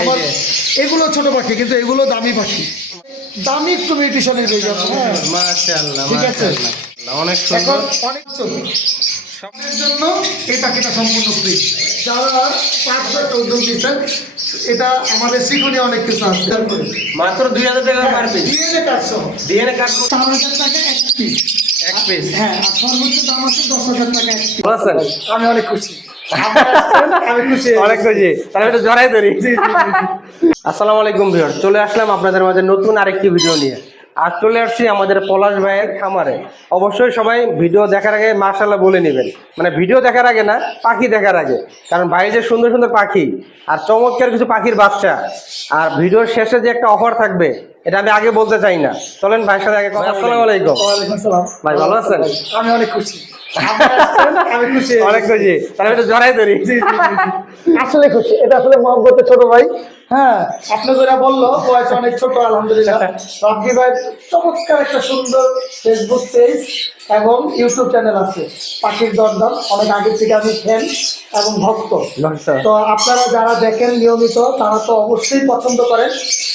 আমার এগুলো ছোট পাখি, কিন্তু এগুলো দামি পাখি, দামি একটু মিউটেশনের প্রয়োজন। হ্যাঁ, মাশাআল্লাহ ঠিক আছে। মাশাআল্লাহ, অনেক এখন সুন্দর। অনেক সবের জন্য এই পাখিটা সম্পূর্ণ ফ্রি। যারা 5,000 উদ্যোগ দিচ্ছেন, এটা আমাদের শিক্ষণীয় অনেক কিছু আছে। মাত্র 2000 টাকা পার পিস। ডিএনএ কার্ড সহ ডিএনএ কার্ড 4,000 টাকা এক পিস। এক পিস। হ্যাঁ, আর সর্বোচ্চ দাম আছে 10,000 টাকা এক পিস। ভালো আছেন? আমি অনেক খুশি, আপনি আসছেন, আমি খুশি। অনেক খুশি, তাহলে একটু জড়াই ধরি। আসসালামু আলাইকুম ভিউয়ার, চলে আসলাম আপনাদের মাঝে নতুন আরেকটি ভিডিও নিয়ে। আজ চলে আসছি আমাদের পলাশ ভাইয়ের খামারে। অবশ্যই সবাই ভিডিও দেখার আগে মাশাআল্লাহ বলে নেবেন, মানে ভিডিও দেখার আগে না, পাখি দেখার আগে। কারণ ভাই যে সুন্দর সুন্দর পাখি আর চমৎকার কিছু পাখির বাচ্চা, আর ভিডিওর শেষে যে একটা অফার থাকবে এটা আমি আগে বলতে চাই না। চলেন ভাইয়ের সাথে আগে কথা। আসসালামু আলাইকুম। ওয়ালাইকুম আসসালাম। ভাই ভালো আছেন? আমি অনেক খুশি, আপনি আসছেন, আমি খুশি। অনেক খুশি, তাহলে একটু জড়াই ধরি। আসলে খুশি, এটা আসলে মহব্বতের ছোট ভাই। হ্যাঁ, আপনি যেটা বললো বয়স অনেক ছোট, আলহামদুলিল্লাহ। রাব্বি ভাই চমৎকার একটা সুন্দর ফেসবুক পেজ এবং ইউটিউব চ্যানেল আছে, পাখির দরদাম। অনেক আগে থেকে আমি ফ্যান এবং ভক্ত। তো আপনারা যারা দেখেন নিয়মিত, তারা তো অবশ্যই পছন্দ করেন।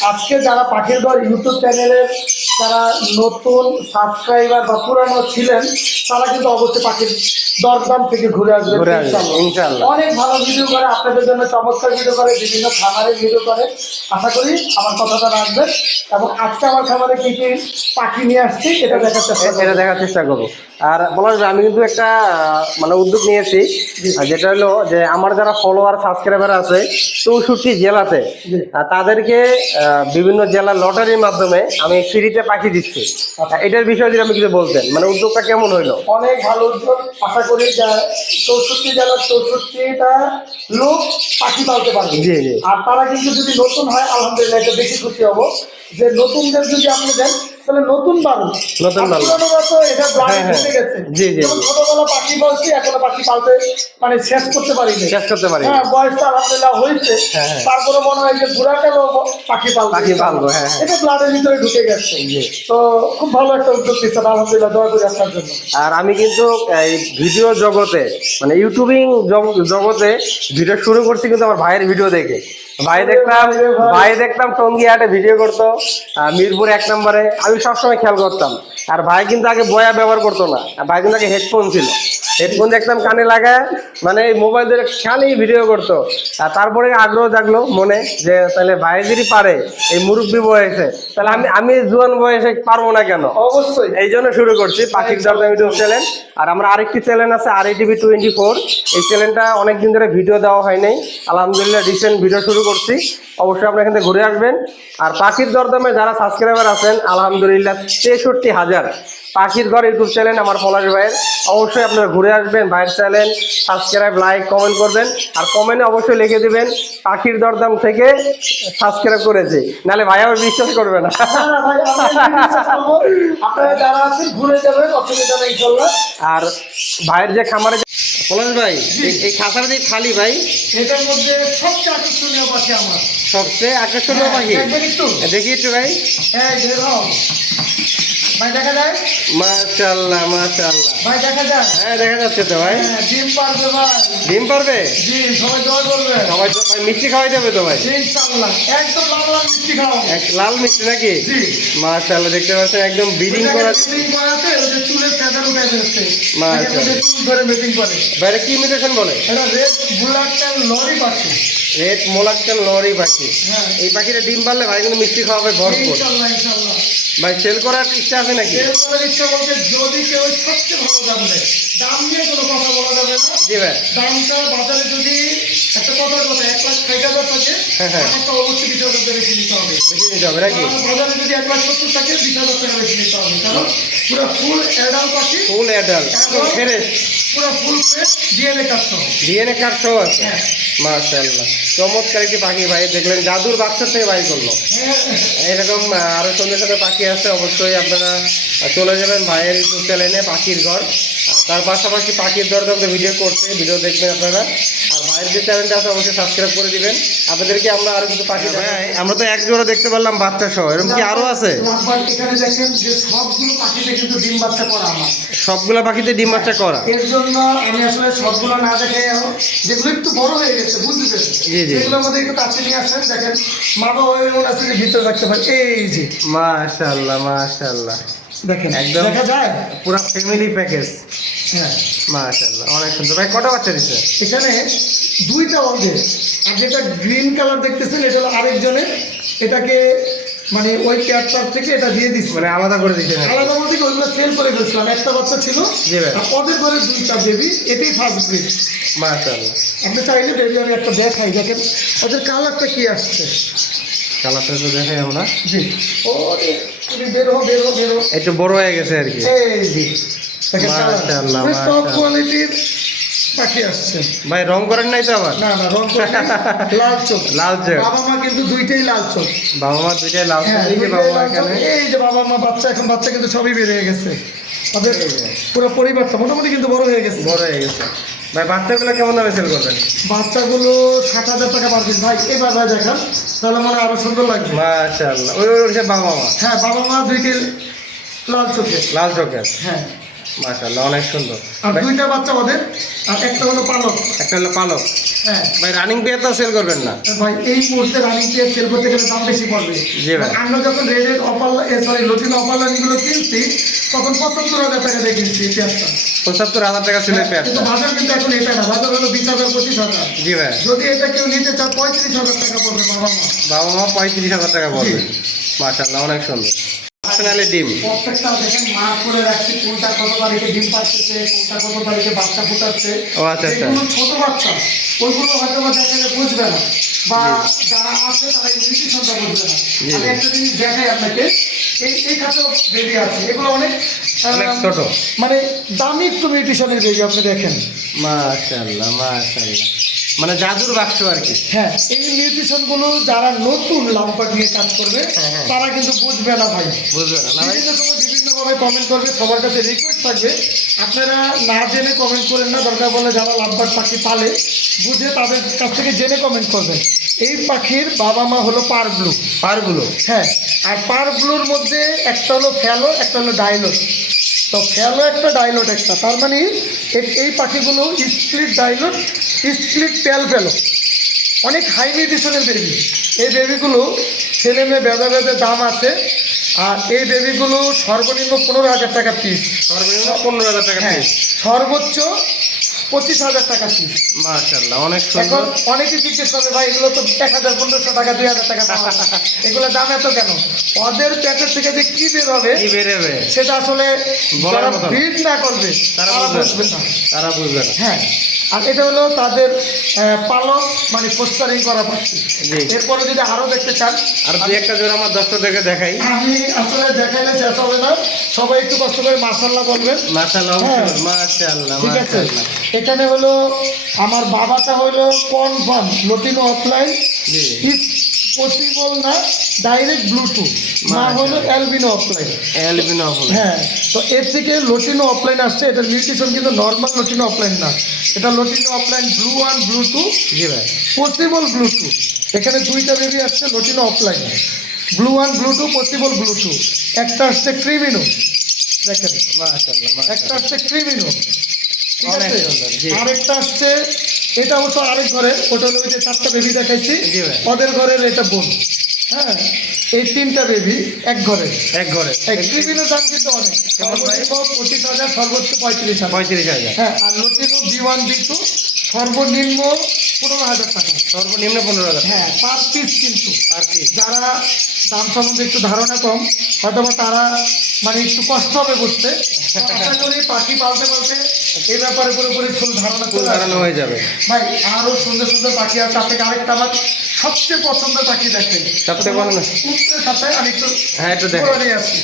আজকে যারা পাখির দর ইউটিউব চ্যানেলের যারা নতুন সাবস্ক্রাইবার বা পুরানো ছিলেন, তারা কিন্তু অবশ্যই পাখির দরদাম থেকে ঘুরে আসবে ইনশাআল্লাহ। অনেক ভালো ভিডিও করে আপনাদের জন্য, চমৎকার ভিডিও করে, বিভিন্ন খামারের ভিডিও করে। আশা করি আমার কথাটা রাখবেন এবং আজকে আমার খামারে কি কি পাখি নিয়ে আসছি এটা দেখার চেষ্টা করবো। আর পলাশ ভাই, আমি কিন্তু একটা মানে উদ্যোগ নিয়েছি, যেটা হলো যে আমার যারা ফলোয়ার সাবস্ক্রাইবার আছে 64 জেলাতে, তাদেরকে বিভিন্ন জেলার লটারির মাধ্যমে আমি ফ্রিতে পাখি দিচ্ছি। এটার বিষয়ে যদি আপনি কিছু বলতেন, মানে উদ্যোগটা কেমন হইলো? অনেক ভালো উদ্যোগ। আশা করি যে 64 জেলার 64টা লোক পাখি পালতে পারবে। জি জি। আর তারা কিন্তু যদি নতুন হয়, আলহামদুলিল্লাহ, এটা বেশি খুশি হব যে নতুনদের যদি আপনি দেন তাহলে নতুন বাড়ুন। নতুন বাড়ুন। তো এটা ব্লাডে ঢুকে গেছে। জি জি। যেমন ছোটবেলা পাখি পালছি, এখনো পাখি পালতে মানে শেষ করতে পারিনি। শেষ করতে পারি। হ্যাঁ, বয়সটা আলহামদুলিল্লাহ হয়েছে। তারপরে মনে হয় যে বুড়াকালেও পাখি পালবো। হ্যাঁ, এটা ব্লাডের ভিতরে ঢুকে গেছে। তো খুব ভালো একটা উদ্যোগ দিচ্ছেন, আলহামদুলিল্লাহ, দোয়া করি আপনার জন্য। আর আমি কিন্তু এই ভিডিও জগতে, মানে ইউটিউবিং জগতে ভিডিও শুরু করছি কিন্তু আমার ভাইয়ের ভিডিও দেখে। ভাই দেখতাম টঙ্গী হাটে ভিডিও করতো, মিরপুর 1 নম্বরে। আমি সবসময় খেয়াল করতাম। আর ভাই কিন্তু আগে বয়া ব্যবহার করতো না, ভাই কিন্তু আগে হেডফোন ছিল। হেডফোন দেখতাম কানে লাগায়, মানে এই মোবাইল ধরে খালি ভিডিও করতো। আর তারপরে আগ্রহ জাগলো মনে, যে তাহলে ভাই যদি পারে এই মুরব্বী বয়সে, তাহলে আমি জোয়ান বয়সে পারবো না কেন? অবশ্যই। এই জন্য শুরু করছি পাখির দরদাম ইউটিউব চ্যানেল। আর আমরা আরেকটি চ্যানেল আছে RATV 24, এই চ্যানেলটা অনেকদিন ধরে ভিডিও দেওয়া হয় নাই, আলহামদুলিল্লাহ রিসেন্ট ভিডিও শুরু করছি। অবশ্যই আপনার এখান থেকে ঘুরে আসবেন। আর পাখির দরদামে যারা সাবস্ক্রাইবার আছেন, আলহামদুলিল্লাহ 63,000 পাখির ঘর ইউটিউব চ্যানেল আমার পলাশ ভাইয়ের। অবশ্যই আপনারা ঘুরে আসবেন, ভাইয়ের চ্যানেল সাবস্ক্রাইব, লাইক, কমেন্ট করবেন। আর কমেন্টে অবশ্যই লিখে দিবেন পাখির দরদাম থেকে সাবস্ক্রাইব করেছি, নাহলে ভাই আবার বিশ্বাস করবে না। আপনারা যারা আছেন ঘুরে যাবেন, অসুবিধা নেই, ইনশাআল্লাহ। আর ভাইয়ের যে খামারে, পলাশ ভাই এই খাঁচার যে খালি ভাই, এটার মধ্যে সবচেয়ে আকর্ষণীয় পাখি আমার, সবচেয়ে আকর্ষণীয় পাখি দেখি একটু ভাই। হ্যাঁ, ভাই দেখা যায়। মাশাআল্লাহ মাশাআল্লাহ ভাই দেখা যায়। হ্যাঁ, দেখা যাচ্ছে তো ভাই। ডিম পারবে ভাই। ডিম পারবে? জি, সবাই দোয়া করবে। সবাই তো ভাই মিষ্টি খাওয়াই যাবে তো ভাই? ইনশাআল্লাহ, একদম লাল লাল মিষ্টি খাওয়াবো। লাল মিষ্টি নাকি? জি। মাশাআল্লাহ, দেখতে পাচ্ছেন একদম ব্রিডিং করা। ব্রিডিং করাতে ওই যে চুলের ফেদার উঠে যাচ্ছে। মাশাআল্লাহ, চুল ধরে মিটিং করে। ভাই কি মিউটেশন বলে? এটা রেড বুলাক্কান লরি পাখি। রেড মোলাক্কান লরি পাখি। হ্যাঁ, এই পাখিটা ডিম পারলে ভাই কিন্তু মিষ্টি খাওয়াবে ভরপুর। ইনশাআল্লাহ ইনশাআল্লাহ। ভাই সেল করার ইচ্ছা আছে নাকি? সেল করার ইচ্ছা বলতে যদি কেউ সবচেয়ে ভালো দাম দেয়, দাম নিয়ে কোনো কথা বলা যাবে না। জি ভাই। দামটা বাজারে যদি একটা কথার কথা 1,60,000 থাকে, একটা অবশ্যই 20,000 টাকা বেশি নিতে হবে। বেশি নিতে হবে নাকি? আর বাজারে যদি 1,70,000 থাকে, 20,000 টাকা বেশি নিতে হবে। কারণ পুরো ফুল অ্যাডাল্ট পাখি, ফুল অ্যাডাল্ট, একদম ফ্রেশ, পুরো ফুল ফ্রেশ, ডিএনএ কার্ড সহ। ডিএনএ কার্ড সহ আছে। হ্যাঁ। মাশাআল্লাহ, চমৎকার একটি পাখি ভাই, দেখলেন জাদুর বাক্সের থেকে বাইর করলো। এরকম আরো সুন্দর সুন্দর পাখি আছে, অবশ্যই আপনারা চলে যাবেন ভাইয়ের ইউটিউব চ্যানেলে পাখির ঘর। আর তার পাশাপাশি পাখির দরদাম ভিডিও করছে, ভিডিও দেখবেন আপনারা। আর ভাইয়ের যে চ্যানেলটা আছে অবশ্যই সাবস্ক্রাইব করে দিবেন। আপনাদেরকে আমরা আরো কিছু পাখি ভাই, আমরা তো এক জোড়া দেখতে পারলাম বাচ্চা সহ, এরকম কি আরো আছে? লাভবার্ড এখানে দেখেন যে সবগুলো পাখিতে কিন্তু ডিম বাচ্চা করা আমার। সবগুলা পাখিতে ডিম বাচ্চা করা। এর জন্য আমি আসলে সবগুলো না দেখে যেগুলো একটু বড় হয়ে গেছে বুঝতে পেরেছি, জি, জি। সেগুলোর মধ্যে একটু কাছে নিয়ে আসেন। দেখেন মা বাবা এমন আছে যে ভিতরে রাখতে পারে। এই যে মাশাআল্লাহ মাশাআল্লাহ, দেখেন একদম দেখা যায়। পুরো ফ্যামিলি প্যাকেজ। হ্যাঁ মাশাআল্লাহ, অনেক সুন্দর। ভাই কটা বাচ্চা দিচ্ছে? এখানে দুইটা অর্ধেক, আর যেটা গ্রিন কালার দেখতেছেন এটা হলো আরেকজনের। এটাকে মানে ওই পেয়ারটার থেকে এটা দিয়ে দিচ্ছি, মানে আলাদা করে দিচ্ছে? আলাদা বলতে কি ওইগুলো সেল করে ফেলছিলাম। একটা বাচ্চা ছিল, জি ভাই। আর ওদের ঘরে দুইটা বেবি, এটাই ফার্স্ট ব্রিড। মাশাআল্লাহ, আপনি চাইলে বেবি আমি একটা দেখাই, দেখেন ওদের কালারটা কি আসছে। কালারটা তো দেখাই আমরা। জি ও তুমি বেরো বেরো বেরো, একটু বড় হয়ে গেছে আর কি। এই জি দেখেন মাশাআল্লাহ, টপ মাশাআল্লাহ। কোয়ালিটির পাখি আসছে। ভাই রং করেন নাই তো আবার? না না রং করে নাই, লাল চোখ। লাল চোখ। বাবা মা কিন্তু দুইটাই লাল চোখ। বাবা মা দুইটাই লাল হ্যাঁ, চোখে, দুইটাই বাবা মা লাল চোখ। এখানে। এই যে বাবা মা বাচ্চা, এখন বাচ্চা কিন্তু সবই বের হয়ে গেছে। ওদের পুরো পরিবারটা মোটামুটি কিন্তু বড় হয়ে গেছে। বড় হয়ে গেছে। ভাই বাচ্চাগুলো কেমন দামে সেল করবেন? বাচ্চাগুলো 7,000 টাকা পার পিস। ভাই এবার ভাই দেখান, তাহলে মানে আরো সুন্দর লাগবে। মাশাআল্লাহ, ওই ওই সব বাবা মা। হ্যাঁ বাবা মা দুইটাই লাল চোখে। লাল চোখের। হ্যাঁ মাশাআল্লাহ, অনেক সুন্দর। আর ভাই, দুইটা বাচ্চা ওদের, আর একটা হলো পালক। একটা হলো পালক। হ্যাঁ ভাই রানিং পেয়ার তো সেল করবেন না? ভাই এই মুহূর্তে রানিং পেয়ার সেল করতে গেলে দাম বেশি পড়বে। জি ভাই। আমরা যখন রেডেড অপারলা সরি লটিন অপারলাইনগুলো কিনছি তখন 75,000 টাকা দিয়ে কিনছি এই পেয়ারটা। 75,000 টাকা ছিল কিন্তু পেয়ারটা। বাজার কিন্তু এখন এটা না, বাজার হলো 20,000 25,000। জি ভাই। যদি এটা কেউ নিতে চায় 35,000 টাকা পড়বে বাবা মা। বাবা মা 35,000 টাকা পড়বে। মাশাআল্লাহ, অনেক সুন্দর। পার্সোনালি ডিম। প্রত্যেকটা দেখেন মার্ক করে রাখছি, কোনটা কত তারিখে ডিম পাচ্ছে, কোনটা কত তারিখে বাচ্চা ফুটাচ্ছে। ও আচ্ছা, আচ্ছা। যেগুলো ছোট বাচ্চা ওইগুলো হয়তো বা দেখালে বুঝবে না, বা যারা আছে তারা এই নিউট্রিশনটা বুঝবে না। আমি একটা জিনিস দেখাই আপনাকে, এই খাতেও বেবি আছে, এগুলো অনেক অনেক ছোট। মানে দামি একটু নিউট্রিশনের বেবি আপনি দেখেন। মাশাআল্লাহ মাশাআল্লাহ, মানে জাদুর বাক্স আর কি। হ্যাঁ এই নিউট্রিশন গুলো যারা নতুন লাম্পার নিয়ে কাজ করবে হ্যাঁ। তারা কিন্তু বুঝবে না ভাই। বুঝবে না ভাই? বিভিন্ন সময় বিভিন্নভাবে কমেন্ট করবে, সবার কাছে রিকোয়েস্ট থাকবে আপনারা না জেনে কমেন্ট করেন না। দরকার পড়লে যারা লাম্পার পাখি পালে বুঝে তাদের কাছ থেকে জেনে কমেন্ট করবেন। এই পাখির বাবা মা হলো পার ব্লু। পারগুলো। হ্যাঁ, আর পার ব্লুর মধ্যে একটা হলো ফ্যালো, একটা হলো ডাইলোট। তো ফ্যালো একটা ডাইলোট একটা, তার মানে এই পাখিগুলো স্প্লিট ডাইলোট স্প্লিট ফ্যালো অনেক হাই নিউট্রিশনের বেবি। এই বেবিগুলো ছেলে মেয়ে বেঁধে বেঁধে দাম আছে। আর এই বেবিগুলো সর্বনিম্ন 15,000 টাকা পিস। সর্বনিম্ন 15,000 টাকা হ্যাঁ, পিস। সর্বোচ্চ 25,000 টাকা পিস। মাশাআল্লাহ, অনেক এখন সুন্দর। অনেকে জিজ্ঞেস করবে ভাই এগুলো তো 1,000 1500 টাকা 2,000 টাকা দাম আছে। এগুলো দাম এত কেন? ওদের প্যাকেট থেকে যে কি বের হবে কি বেরোবে সেটা আসলে বলার যারা মতো না। ব্রিড না করবে তারা তারা বুঝবে বুঝবে না। না। তারা বুঝবে না। হ্যাঁ, আর এটা হলো তাদের পালক মানে পোস্টারিং করা পাচ্ছি। জি। এরপরে যদি আরো দেখতে চান আর দুই একটা জোড়া আমার দর্শকদেরকে দেখাই। আমি আসলে দেখাইলে শেষ হবে না, সবাই একটু কষ্ট করে মাশাআল্লাহ বলবেন। মাশাআল্লাহ, হ্যাঁ। মাশাআল্লাহ, ঠিক আছে, মাশাআল্লাহ। এখানে হলো আমার বাবাটা হলো confirm লটিনো offline G. Is possible না ডাইরেক্ট ব্লুটুথ, মা হলো অ্যালবিনো অফলাইন। অ্যালবিনো হলো। হ্যাঁ, তো এর থেকে লটিনো অফলাইন আসছে। এটা নিউট্রিশন কিন্তু নর্মাল লটিনো অফলাইন না, এটা লটিনো অফলাইন ব্লু ওয়ান ব্লুটু জি ভাই। Possible blue two. এখানে দুইটা বেবি আসছে লটিনো offline, blue one blue two possible blue two. একটা আসছে ক্রিমিনো, দেখেন মাশাআল্লাহ, একটা মাশাআল্লাহ। আসছে ক্রিমিনো, ঠিক অনেক আছে। সুন্দর, জি। আরেকটা আসছে, এটা অবশ্য আরেক ঘরে, ওটা হলো ওই যে 4টা বেবি দেখাইছি জি ভাই। ওদের ঘরের এটা বোন। হ্যাঁ, এই 3টা বেবি এক ঘরে। এক ঘরে এই ক্রিমিনোর দাম কিন্তু অনেক, সর্বনিম্ন 25,000, সর্বোচ্চ 35,000। 35,000। হ্যাঁ, আর লটিনো B1 B2 সর্বনিম্ন 15,000 টাকা। সর্বনিম্ন 15,000 হ্যাঁ, পার পিস কিন্তু। আর কি। যারা দাম সম্বন্ধে একটু ধারণা কম হয়তো বা তারা মানে একটু কষ্ট হবে বুঝতে। আশা করি পাখি পালতে পালতে এই ব্যাপারে পুরোপুরি ফুল ধারণা ফুল চলে ধারণা আসবে। হয়ে যাবে। ভাই আরো সুন্দর সুন্দর পাখি আছে, আপনাকে আরেকটা আমার সবচেয়ে পছন্দের পাখি দেখাই। সবচেয়ে পছন্দ? উত্তরের সাথে আমি একটু হ্যাঁ, একটু দেখাই। পুরো নিয়ে আসি।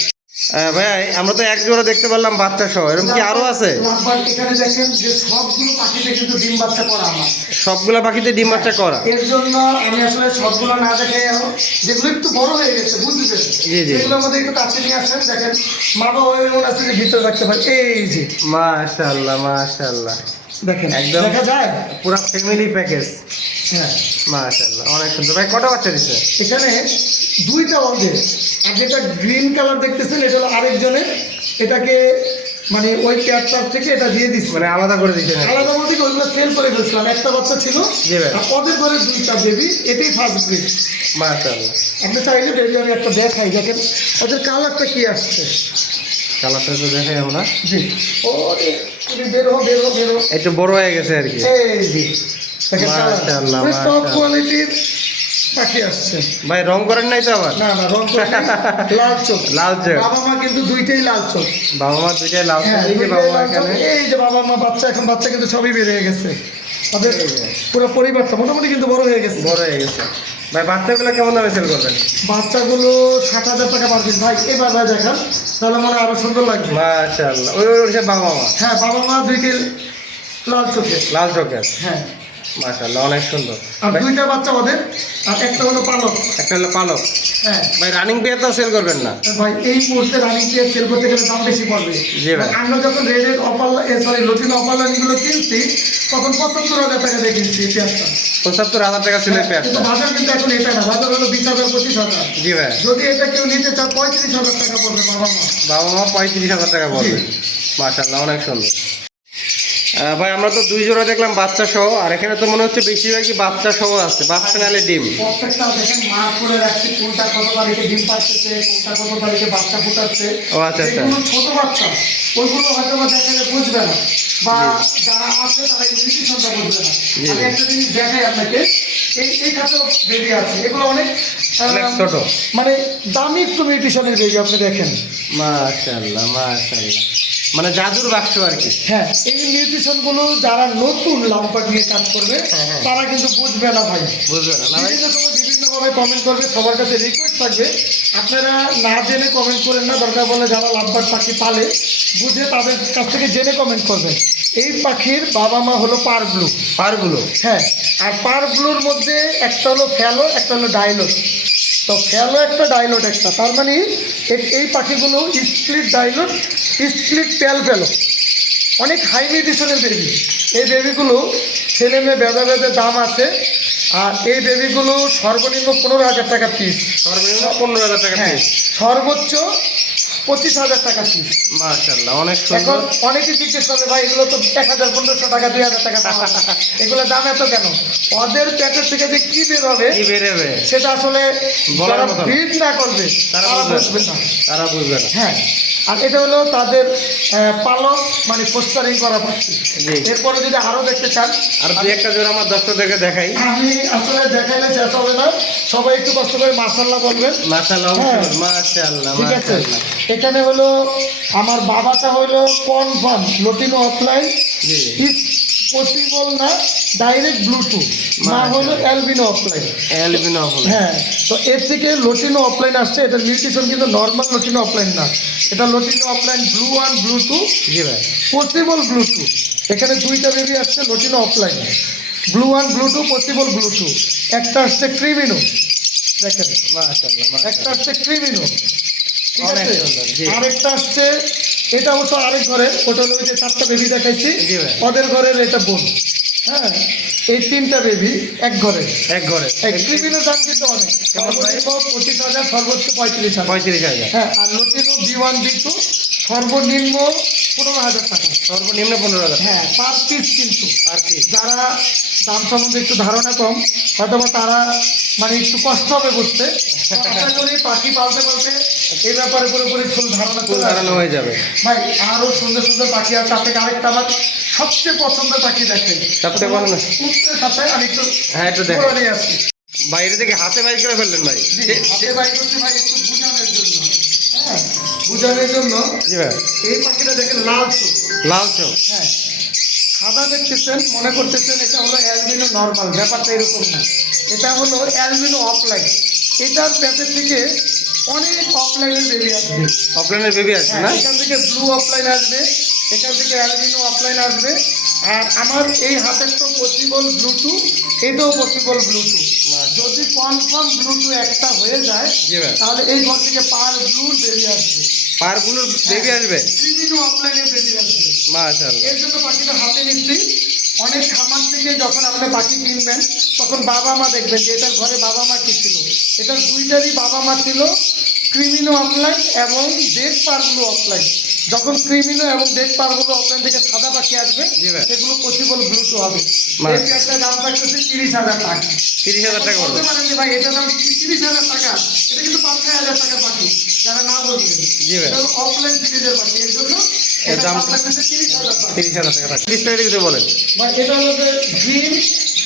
ভাই আমরা তো এক জোড়া দেখতে পারলাম বাচ্চা সহ, এরকম কি আরো আছে? লাভবার্ড এখানে দেখেন যে সবগুলো পাখিতে কিন্তু ডিম বাচ্চা করা আমার। সবগুলা পাখিতে ডিম বাচ্চা করা। এর জন্য আমি আসলে সবগুলো না দেখে যেগুলো একটু বড় হয়ে গেছে বুঝতে পেরেছি, জি, জি। সেগুলোর মধ্যে একটু কাছে নিয়ে আসেন। দেখেন মা বাবা এমন আছে যে ভিতরে রাখতে পারে। এই যে মাশাআল্লাহ মাশাআল্লাহ, দেখেন একদম। দেখা যায়। পুরো ফ্যামিলি প্যাকেজ। হ্যাঁ মাশাআল্লাহ, অনেক সুন্দর। ভাই কটা বাচ্চা দিচ্ছে? এখানে দুইটা ওদের, আর যেটা গ্রিন কালার দেখতেছেন এটা হলো আরেকজনের, এটাকে মানে ওই পেয়ারটার থেকে এটা দিয়ে দিচ্ছি, মানে আলাদা করে দিচ্ছেন? আলাদা বলতে কি ওইগুলো সেল করে ফেলছিলাম, একটা বাচ্চা ছিল জি ভাই। আর ওদের ঘরে দুইটা বেবি, এটাই ফার্স্ট ব্রিড। মাশাআল্লাহ, আপনি চাইলে বেবি আমি একটা দেখাই, দেখেন ওদের কালারটা কি আসছে। কালারটা তো দেখাই আমরা। জি ও তুমি বেরো বেরো বেরো, একটু বড় হয়ে গেছে আর কি। এই জি দেখেন মাশাআল্লাহ, টপ মাশাআল্লাহ। কোয়ালিটির পাখি আসছে। ভাই রং করেন নাই তো আবার? না না রং করে লাল চোখ, লাল চোখ। বাবা মা কিন্তু দুইটাই লাল চোখ। বাবা মা দুইটাই লাল চোখ। হ্যাঁ এই যে দুইটাই বাবা মা লাল চোখ। এখানে। এই যে বাবা মা বাচ্চা, এখন বাচ্চা কিন্তু সবই বের হয়ে গেছে, তাদের পুরো পরিবারটা মোটামুটি কিন্তু বড় হয়ে গেছে। বড় হয়ে গেছে। ভাই বাচ্চাগুলো কেমন দামে সেল করবেন? বাচ্চাগুলো 60,000 টাকা পার পিস। ভাই এবার ভাই দেখান, তাহলে মনে হয় আরো সুন্দর লাগবে। মাশাআল্লাহ, ওই সব বাবা মা হ্যাঁ বাবা মা দুইটাই লাল চোখে। লাল চোখের। হ্যাঁ মাশাআল্লাহ, অনেক সুন্দর। আর ভাই, দুইটা বাচ্চা ওদের, আর একটা হলো পালক। একটা হলো পালক। হ্যাঁ ভাই রানিং পেয়ার তো সেল করবেন না? ভাই এই মুহূর্তে রানিং পেয়ার সেল করতে গেলে দাম বেশি পড়বে। জি ভাই। আমরা যখন রেডের অপার সরি লটিন অপার লাইনগুলো কিনছি তখন 75,000 টাকা দিয়ে কিনছি এই পেয়ারটা। 75,000 টাকা ছিল এই কিন্তু পেয়ারটা। বাজার কিন্তু এখন এটা না, বাজার হলো 20,000 25,000। জি ভাই। যদি এটা কেউ নিতে চায় 35,000 টাকা পড়বে বাবা মা। বাবা মা 35,000 টাকা পড়বে। মাশাআল্লাহ, অনেক সুন্দর। ভাই আমরা তো দুই জোড়া দেখলাম বাচ্চা সহ, আর এখানে তো মনে হচ্ছে বেশিরভাগই বাচ্চা সহ আছে, বাচ্চা নালে ডিম। প্রত্যেকটা দেখেন মার্ক করে রাখছি, কোনটা কত তারিখে ডিম পাচ্ছে, কোনটা কত তারিখে বাচ্চা ফুটাচ্ছে। ও আচ্ছা, আচ্ছা। যেগুলো ছোট বাচ্চা ওইগুলো হয়তো বা দেখালে বুঝবে না, বা যারা আছে তারা এই নিউট্রিশনটা বুঝবে না। আমি একটা জিনিস দেখাই আপনাকে, এই খাতেও বেবি আছে, এগুলো অনেক অনেক ছোট। মানে দামি একটু নিউট্রিশনের বেবি, আপনি দেখেন। মাশাআল্লাহ, মাশাআল্লাহ, মানে জাদুর বাক্স আর কি। হ্যাঁ এই নিউট্রিশন গুলো যারা নতুন লাম্পার নিয়ে কাজ করবে হ্যাঁ। তারা কিন্তু বুঝবে না ভাই, বুঝবে না, না ভাই? বিভিন্ন সময় বিভিন্নভাবে কমেন্ট করবে। সবার কাছে রিকোয়েস্ট থাকবে আপনারা না জেনে কমেন্ট করেন না, দরকার বলে যারা লাম্পার পাখি পালে বুঝে তাদের কাছ থেকে জেনে কমেন্ট করবেন। এই পাখির বাবা মা হলো পার ব্লু। পারগুলো। হ্যাঁ আর পার ব্লুর মধ্যে একটা হলো ফ্যালো, একটা হলো ডাইলোট। তো ফ্যালো একটা ডাইলোট একটা, তার মানে এই পাখিগুলো স্প্লিট ডাইলোট স্প্লিট ফ্যালো অনেক হাই নিউট্রিশনের বেবি। এই বেবিগুলো ছেলে মেয়ে বেঁধে বেঁধে দাম আছে, আর এই বেবিগুলো সর্বনিম্ন 15,000 টাকা পিস, সর্বনিম্ন 15,000 টাকা হ্যাঁ পিস। সর্বোচ্চ 25,000 টাকা পিস। মাশাআল্লাহ, অনেক এখন সুন্দর। অনেকে জিজ্ঞেস করবে ভাই এগুলো তো 1,000 1,500 টাকা 2,000 টাকা দাম আছে। এগুলো দাম এত কেন? ওদের পেটের থেকে যে কি বের হবে কি বেরোবে সেটা আসলে বলার যারা মতো না। ব্রিড না করবে তারা তারা বুঝবে বুঝবে না। তারা বুঝবে না। হ্যাঁ আর এটা হলো তাদের পালক, মানে পোস্টারিং করা পাচ্ছি। জি। এরপরে যদি আরো দেখতে চান, আর দুই একটা জোড়া আমার দর্শকদেরকে দেখাই। আমি আসলে দেখাইলে শেষ হবে না, সবাই একটু কষ্ট করে মাশাআল্লাহ বলবেন। মাশাআল্লাহ, হ্যাঁ। মাশাআল্লাহ, ঠিক আছে, মাশাআল্লাহ। এখানে হলো আমার বাবাটা হলো confirm লটিনো offline, G. Is possible না ডাইরেক্ট ব্লুটুথ, মা হলো অ্যালবিনো অফলাইন। অ্যালবিনো হলো। হ্যাঁ তো এর থেকে লটিনো অফলাইন আসছে, এটা নিউট্রিশন কিন্তু নর্মাল লটিনো অফলাইন না, এটা লটিনো অফলাইন ব্লু ওয়ান ব্লুটু জি ভাই। Possible blue two. এখানে দুইটা বেবি আসছে লটিনো offline, blue one blue two possible blue two. একটা আসছে ক্রিমিনো, দেখেন মাশাআল্লাহ, একটা মাশাআল্লাহ। আসছে ক্রিমিনো, ঠিক অনেক আছে? সুন্দর, জি। আরেকটা আসছে, এটা অবশ্য আরেক ঘরের, ওটা হলো ওই যে 4টা বেবি দেখাইছি জি ভাই। ওদের ঘরের, এটা বোন। হ্যাঁ এই 3টা বেবি এক ঘরে। এক ঘরে এই ক্রিমিনোর দাম কিন্তু অনেক, কেমন ভাই? সর্বনিম্ন 25,000, সর্বোচ্চ 35,000। 35,000। হ্যাঁ আর লটিনো B1 B2 সর্বনিম্ন 15,000 টাকা। সর্বনিম্ন 15,000 হ্যাঁ পার পিস কিন্তু। আর কি। যারা দাম সম্বন্ধে একটু ধারণা কম, হয়তো বা তারা মানে একটু কষ্ট হবে বুঝতে। আশা করি পাখি পালতে পালতে এই ব্যাপারে পুরোপুরি ফুল ধারণা ফুল চলে ধারণা আসবে। হয়ে যাবে। ভাই আরো সুন্দর সুন্দর পাখি আছে, আপনাকে আরেকটা আমার সবচেয়ে পছন্দের পাখি দেখেন। সবচেয়ে পছন্দ? উত্তরের সাথে আমি একটু হ্যাঁ, একটু দেখেন। পুরো নিয়ে আসি। বাইরে থেকে হাতে বাইর করে ফেললেন ভাই। জি, হাতে বাই করছি ভাই একটু বুঝানোর জন্য। হ্যাঁ বুঝানোর জন্য। জি ভাই। এই পাখিটা দেখেন লাল চোখ। লাল চোখ। হ্যাঁ সাদা দেখতেছেন, মনে করতেছেন এটা হলো অ্যালবিনো নর্মাল, ব্যাপারটা এরকম না, এটা হলো অ্যালবিনো অফলাইন। এটার প্যাচের থেকে অনেক অফলাইনের বেবি আসবে। অফলাইনের বেবি আছে হ্যাঁ, না? এখান থেকে ব্লু অফলাইন আসবে, এখান থেকে অ্যালবিনো অফলাইন আসবে, আর আমার এই হাতের তো পসিবল ব্লুটু, এটাও পসিবল ব্লুটু। যদি কনফার্ম ব্লুটু একটা হয়ে যায় জি ভাই। তাহলে এই ঘর থেকে পার ব্লুর বেবি আসবে, পারগুলোর বেবি আসবে। ক্রিমিনো অফলাইনের বেবি আসবে। মাশাআল্লাহ। এর জন্য পাখিটা হাতে নিচ্ছি, অনেক খামার থেকে যখন আপনি পাখি কিনবেন তখন বাবা মা দেখবেন যে এটার ঘরে বাবা মা কি ছিল, এটার দুইটারই বাবা মা ছিল ক্রিমিনো অফলাইন এবং ডেড পারগুলো অফলাইন। যখন ক্রিমিনো এবং ডেড পারগুলো অফলাইন থেকে সাদা পাখি আসবে জি ভাই। সেগুলো পসিবল ব্লুটু হবে। মানে- এই একটা দাম থাকতেছে 30,000 টাকা। 30,000 টাকা বলতে পড়বে। পারেন যে ভাই এটা দাম 30,000 টাকা, এটা কিন্তু 5-6,000 টাকার পাখি, যারা না বলবেন জি ভাই। অফলাইন সিরিজের পাখি, এর জন্য এর এটা দাম দাম থাকতেছে 30,000 টাকা। 30,000 টাকা থাকবে। ডিসপ্লেটা কিছু বলেন। ভাই এটা হলো যে গ্রিন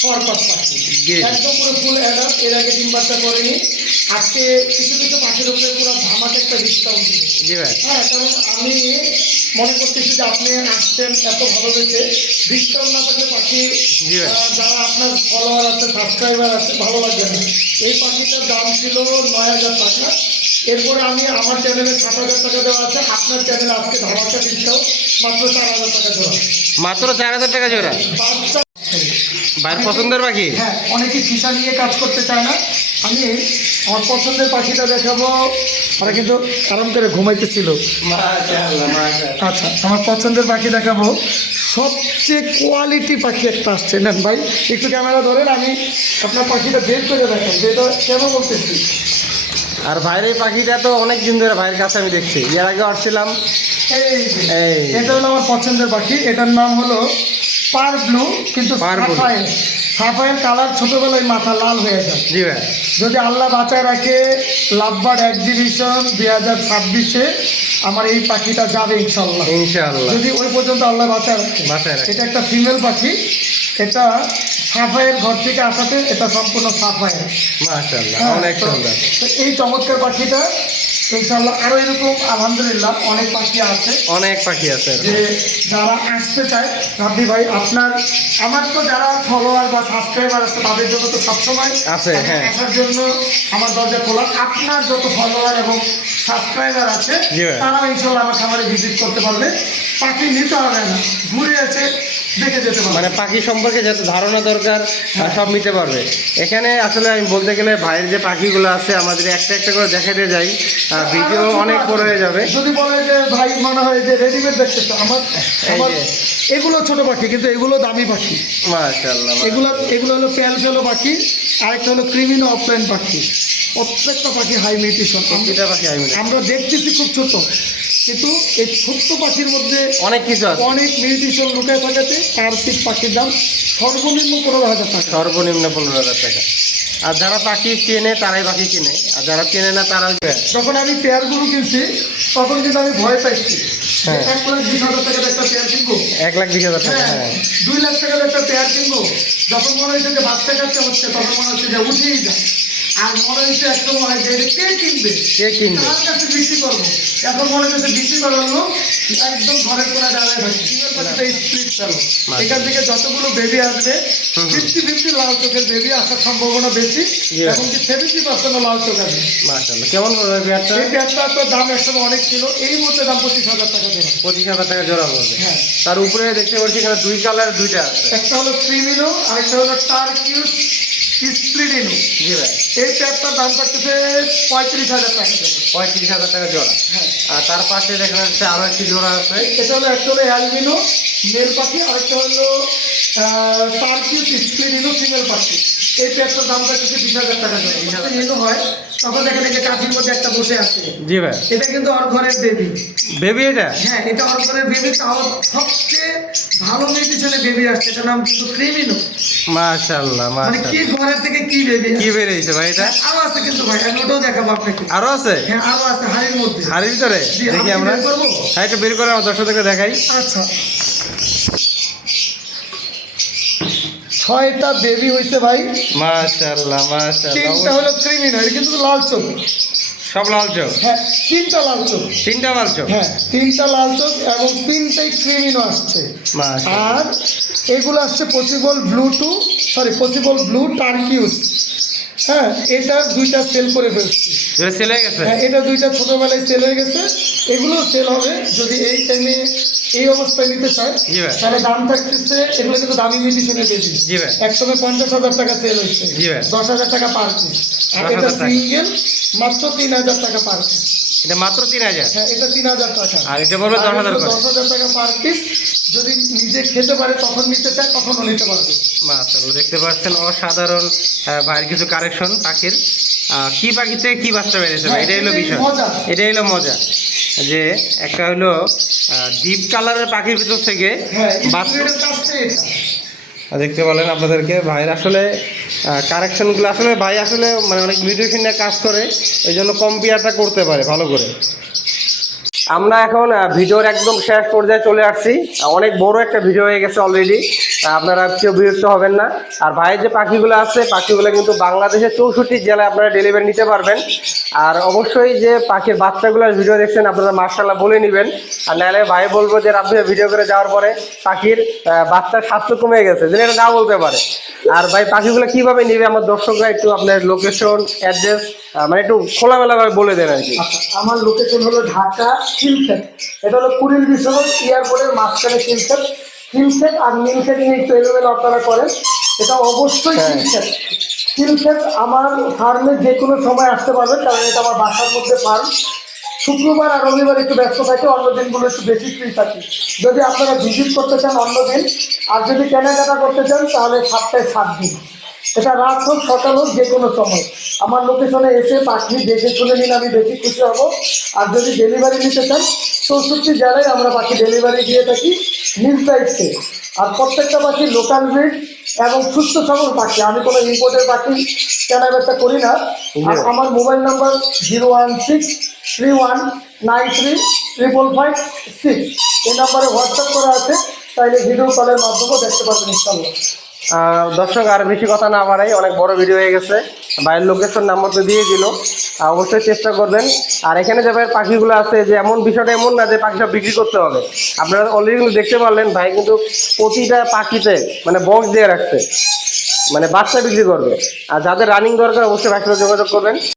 ফরপাস পাখি, Green। একদম পুরো ফুল অ্যাডাল্ট, এর আগে ডিম বাচ্চা করেনি। আজকে কিছু কিছু পাখির উপরে পুরো ধামাকে একটা ডিসকাউন্ট দিব। জি ভাই। হ্যাঁ, কারণ আমি মনে করতেছি যে আপনি আসছেন এত ভালোবেসে, ডিসকাউন্ট না থাকলে পাখি জি ভাই। যারা আপনার ফলোয়ার আছে, সাবস্ক্রাইবার আছে, ভালো লাগবে না। এই পাখিটার দাম ছিল 9,000 টাকা। এরপরে আমি আমার চ্যানেলে 7,000 টাকা দেওয়া আছে, আপনার চ্যানেলে আজকে ধামাকা ডিসকাউন্ট মাত্র 4,000 টাকা দেওয়া। মাত্র 4,000 টাকা জোড়া। বাচ্চা ভাইয়ের পছন্দের পাখি। হ্যাঁ, অনেকে ফিসা নিয়ে কাজ করতে চায় না। আমি আমার পছন্দের পাখিটা দেখাবো। ওরা কিন্তু আরাম করে ঘুমাইতেছিল। মাশাআল্লাহ, মাশাআল্লাহ। আচ্ছা, আমার পছন্দের পাখি দেখাবো। সবচেয়ে কোয়ালিটি পাখি একটা আসছে, নেন ভাই একটু ক্যামেরা ধরেন, আমি আপনার পাখিটা বের করে দেখাই যে এটা কেন বলতেছি। আর ভাইয়ের এই পাখিটা তো অনেক দিন ধরে ভাইয়ের কাছে আমি দেখছি, এর আগে আসছিলাম। এই যে, এই। এটা হলো আমার পছন্দের পাখি, এটার নাম হলো পার ব্লু, কিন্তু পার ব্লু। সাফায়ের। সাফায়ের কালার ছোটবেলায় মাথা লাল হয়ে যায়। জি ভাই। যদি আল্লাহ বাঁচায় রাখে, লাভবার্ড এক্সিবিশন 2026-এ আমার এই পাখিটা যাবে ইনশাল্লাহ, ইনশাআল্লাহ। যদি ওই পর্যন্ত আল্লাহ বাঁচায় রাখে। বাসায় রাখে। এটা একটা ফিমেল পাখি, এটা সাফায়ের ঘর থেকে আসাতে, এটা সম্পূর্ণ সাফায়ের। মাশাআল্লাহ, হ্যাঁ, অনেক তো- সুন্দর। তো এই চমৎকার পাখিটা ইনশাল্লাহ আরও এরকম আলহামদুলিল্লাহ অনেক পাখি আছে অনেক পাখি আছে এরকম। যে যারা আসতে চায়। রাব্বি ভাই, আপনার আমার তো যারা ফলোয়ার বা সাবস্ক্রাইবার আছে তাদের জন্য তো সবসময় আছে, হ্যাঁ। আসার জন্য আমার দরজা খোলা। আপনার যত ফলোয়ার এবং সাবস্ক্রাইবার আছে জি ভাই। তারাও ইনশাল্লাহ আমার খামারে ভিজিট করতে পারবে। পাখি নিতে হবে না, ঘুরে এসে দেখে যেতে পারবে। মানে পাখি সম্পর্কে যত ধারণা দরকার সব নিতে পারবে এখানে। আসলে আমি বলতে গেলে ভাইয়ের যে পাখিগুলো আছে আমাদের একটা একটা করে দেখাতে যাই, ভিডিও আরো ছোট অনেক আছে। বড় হয়ে যাবে। যদি বলে যে ভাই মনে হয় যে রেডিমেড দেখতেছে, আমার এই আমার যে। এগুলো ছোট পাখি কিন্তু এগুলো দামি পাখি। মাশাআল্লাহ। এগুলো হলো প্যাল ফেলো পাখি, আরেকটা হলো ক্রিমিনো অফলাইন পাখি। প্রত্যেকটা পাখি হাই মিউটেশন। প্রতিটা পাখি আমি আমরা দেখতেছি খুব ছোট, কিন্তু এই ছোট্ট পাখির মধ্যে অনেক কিছু আছে। অনেক মিউটেশন লুকায় থাকাতে পার পিস পাখির দাম সর্বনিম্ন 15,000 টাকা। সর্বনিম্ন 15,000 টাকা। আর যারা পাখি চেনে তারাই পাখি কিনে, আর যারা চেনে না তারা যখন আমি পেয়ারগুলো কিনছি তখন কিন্তু আমি ভয় পাইছি, হ্যাঁ। 1,20,000 টাকার একটা পেয়ার কিনবো, 1,20,000 টাকা। হ্যাঁ, হ্যাঁ 2 লাখ টাকার একটা পেয়ার কিনবো। যখন মনে হয়েছে যে বাচ্চা কাচ্চা হচ্ছে তখন মনে হচ্ছে যে উঠেই যায়। আর মনে হয়েছে এক সময় যে এটা কে কিনবে, কে কিনবে? কার কাছে বিক্রি করবো। এখন মনে হচ্ছে বিক্রি করার লোক একদম ঘরের কোনায় দাঁড়ায় থাকে। স্প্লিট ফেলো, এখান থেকে যতগুলো বেবি আসবে 50-50 লাল চোখের বেবি আসার সম্ভাবনা বেশি, Yeah. এমনকি 70% লাল চোখ আসবে। মাশাআল্লাহ। কেমন পড়বে পেয়ারটা? এই পেয়ারটা তো দাম একসময় অনেক ছিল, এই মুহূর্তে দাম 25,000 টাকা দেওয়া। 25,000 টাকা জোড়া পড়বে। হ্যাঁ, তার উপরে দেখতে পাচ্ছি এখানে দুই কালার দুইটা আছে। একটা হলো ক্রিমিনো আর একটা হলো টার্কিউস স্প্লিডিনো। জি ভাই। এই পেয়ারটার দাম থাকতেছে 35,000 টাকা। 35,000 টাকা জোড়া। হ্যাঁ, আর তার পাশে দেখা যাচ্ছে আরো একটি জোড়া আছে। এটা হলো একটা হলো অ্যালবিনো মেল পাখি, আরেকটা হলো টার্কিউস স্প্লিডিনো ফিমেল পাখি। এই পেয়ারটার দাম থাকতেছে 20,000 টাকা। যখন নিনো হয় তখন দেখেন এই যে কাঠির মধ্যে একটা বসে আছে, জি ভাই। এটা কিন্তু ওর ঘরের বেবি। বেবি এটা? হ্যাঁ, এটা ওর ঘরের বেবি, তাও সবচেয়ে ভালো মেডিসিনে বেবি আসছে, এটার নাম কিন্তু ক্রিমিনো। মাশাআল্লাহ, মানে কি মাশাআল্লাহ। ঘরের থেকে কি বেবি কি বেরিয়েছে ভাই এটা? আরো আছে কিন্তু ভাই, আমি ওটাও দেখাবো আপনাকে। আরো আছে? হ্যাঁ, আরো আছে হাড়ির মধ্যে। হাড়ির ভিতরে জি, দেখি আমি আমরা। বের করবো? হ্যাঁ, একটু বের করে আমার দর্শকদেরকে দেখাই। আচ্ছা, 6টা বেবি হয়েছে ভাই, মাশাআল্লাহ, 3টা মাশাআল্লাহ। হলো ক্রিমিনো, এটা কিন্তু লাল চোখ। সব লাল চোখ? হ্যাঁ, 3টা লাল চোখ। 3টা লাল চোখ? হ্যাঁ, 3টা লাল চোখ এবং 3টাই ক্রিমিনো আসছে। মাশাআল্লাহ। আর এগুলো আসছে পসিবল ব্লু টার্কিউস। হ্যাঁ, এটা 2টা সেল করে ফেলছি। এটা সেল হয়ে গেছে? হ্যাঁ, এটা 2টা ছোটবেলায় সেল হয়ে গেছে, এগুলো সেল হবে যদি এই টাইমে এই অবস্থায় নিতে চায়। জি ভাই। তাহলে দাম থাকতেছে, এগুলো কিন্তু দামি মেডিসিনের বেশি। জি ভাই। একসময় 50,000 টাকা সেল হয়েছে, জি ভাই। 10,000 টাকা পার পিস। আর 10,000 এটা টাকা। সিঙ্গেল মাত্র 3,000 টাকা পার পিস। এটা মাত্র 3000। হ্যাঁ, এটা 3000 টাকা। আর এটা বলবে 10,000 করে। 10,000 টাকা পার পিস। যদি নিজে খেতে পারে তখন নিতে চায় তখনও নিতে পারবে। মাশাআল্লাহ, দেখতে পাচ্ছেন অসাধারণ ভাইয়ের কিছু কালেকশন পাখির। কি পাখিতে কি বাচ্চা বেরিয়েছে ভাই, এটা হলো এটাই বিষয়, মজা। এটাই হলো মজা। যে একটা হলো ডিপ কালারের পাখির ভিতর থেকে হ্যাঁ, বাচ্চা স্প্রেডের কাজটা এটা। দেখতে বলেন আপনাদেরকে ভাইয়ের আসলে কারেকশনগুলো আসলে ভাই আসলে মানে অনেক ভিডিও নিয়ে কাজ করে, এই জন্য কম্পেয়ারটা করতে পারে ভালো করে। আমরা এখন ভিডিওর একদম শেষ পর্যায়ে চলে আসছি। অনেক বড় একটা ভিডিও হয়ে গেছে অলরেডি, আপনারা কেউ বিরক্ত হবেন না। আর ভাইয়ের যে পাখিগুলো আছে পাখিগুলো কিন্তু বাংলাদেশের 64 জেলায় আপনারা ডেলিভারি নিতে পারবেন। আর অবশ্যই যে পাখির বাচ্চাগুলোর ভিডিও দেখছেন আপনারা মাশাআল্লাহ বলে নেবেন, আর নাহলে ভাই বলবো যে আপনি ভিডিও করে যাওয়ার পরে পাখির বাচ্চার স্বাস্থ্য কমে গেছে, যেন এটা না বলতে পারে। আর ভাই পাখিগুলো কিভাবে নিবে আমার দর্শকরা একটু আপনার লোকেশন অ্যাড্রেস মানে একটু খোলামেলাভাবে বলে দেন আর কি। আচ্ছা, আমার লোকেশন হলো ঢাকা সিলক্ষেত। এটা হলো কুড়িল বিশ্বনাথ এয়ারপোর্টের মাঝখানে সিলক্ষেত। সিলক্ষেত আর নীলক্ষেত নিয়ে একটু এলোমেলো আপনারা করেন, এটা অবশ্যই হ্যাঁ। সিলক্ষেত। সিলক্ষেত আমার ফার্মে যে কোনো সময় আসতে পারবেন, কারণ এটা আমার বাসার মধ্যে ফার্ম। শুক্রবার আর রবিবার একটু ব্যস্ত থাকে, অন্য দিনগুলো একটু বেশি ফ্রি থাকি। যদি আপনারা ভিজিট করতে চান অন্য দিন, আর যদি কেনাকাটা করতে চান তাহলে সপ্তাহে 7 দিন। এটা রাত হোক সকাল হোক যে কোনো সময় আমার লোকেশনে এসে পাখি দেখে শুনে নিন, আমি বেশি খুশি হব। আর যদি ডেলিভারি নিতে চান 64 জেলায় আমরা পাখি ডেলিভারি দিয়ে থাকি নিজ দায়িত্বে। আর প্রত্যেকটা পাখি লোকাল ব্রিড এবং সুস্থ সবল পাখি, আমি কোনো ইম্পোর্টের পাখি কেনা বেচা করি না। আর আমার মোবাইল নাম্বার 01631933556। এই নাম্বারে হোয়াটসঅ্যাপ করা আছে, তাইলে ভিডিও কলের মাধ্যমেও দেখতে পারবেন ইনশাআল্লাহ। দর্শক আর বেশি কথা না বাড়াই, অনেক বড় ভিডিও হয়ে গেছে। ভাইয়ের লোকেশন নাম্বার তো দিয়ে দিল, অবশ্যই চেষ্টা করবেন। আর এখানে যে ভাইয়ের পাখিগুলো আছে, যে এমন বিষয়টা এমন না যে পাখি সব বিক্রি করতে হবে। আপনারা অলরেডি কিন্তু দেখতে পারলেন ভাই কিন্তু প্রতিটা পাখিতে মানে বক্স দিয়ে রাখছে, মানে বাচ্চা বিক্রি করবে। আর যাদের রানিং দরকার অবশ্যই ভাইয়ের সাথে যোগাযোগ করবেন।